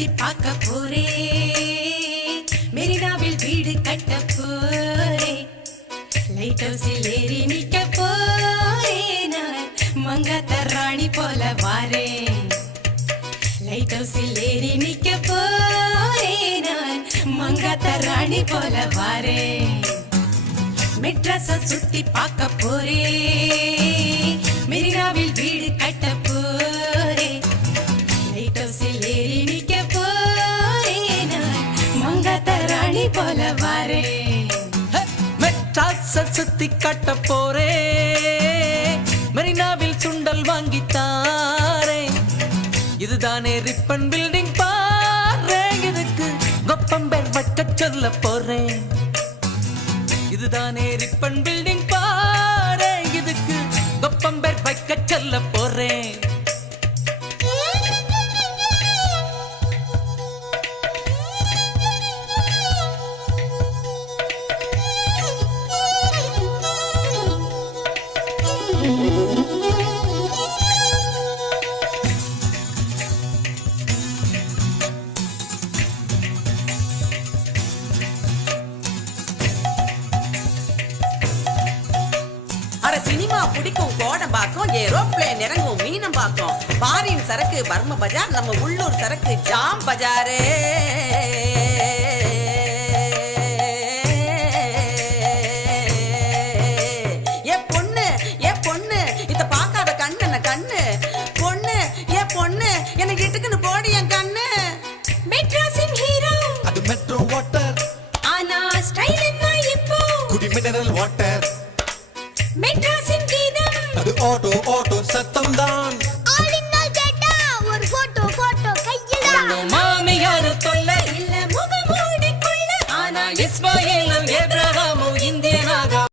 சுத்தி பார்க்க போரே, மெரினாவில் வீடு கட்ட போரே, லைட் ஹவுஸில் ஏறி நிக்க போரே, நான் மங்காத்த ராணி போல வாரேன். லைட் ஹவுஸில் ஏறி நிக்க போரே, நான் மங்காத்த ராணி போல வாரேன். மெட்ராஸ சுத்தி பார்க்க போரே, மெரினாவில் வீடு கட்ட போரே, லைட் ஹவுஸில் ஏறி நிக்க போரே, நான் மங்காத்த ராணி போல வாரேன். மெட்ராஸ சுத்தி கட்ட போரே, மெரினாவில் சுண்டல் வாங்கித்தாரே, இதுதானே ரிப்பன் பில்டிங் பாரு, இதுக்கு கொப்பம்பேர் வைக்க சொல்ல போறேன். இதுதானே ரிப்பன் பில்டிங் பாரு, இதுக்கு கொப்பம்பேர் வைக்க சொல்ல போறேன். சினிமா பிடிக்கும் கோடம்பாக்கம், ஏரோப்ளேன் இறங்கும் மீனம்பாக்கம், பாரின் சரக்கு பர்ம பஜார், நம்ம உள்ளூர் சரக்கு ஜாம் பஜாரே. ஏ பொண்ணு இத பார்க்காத கண்ணு கண்ணு, பொண்ணு ஏ பொண்ணு எனக்கு இட்டுக்குன்னு போடி என் கண்ணு. மெட்ராஸின் ஹீரோ அது மெட்ரோ வாட்டர், ஆனா ஸ்டைல் என்ன இப்போ குடி மினரல் வாட்டர். மெட்ராஸின் கீதம் அது ஆட்டோ சத்தம் தான். ஆளினால் கேட்டா ஒரு போட்டோ கையில மாமியாரு தொல்லை இல்ல முகமூடி கொள்ள, ஆனா இஸ்மாயிலும் எதிரா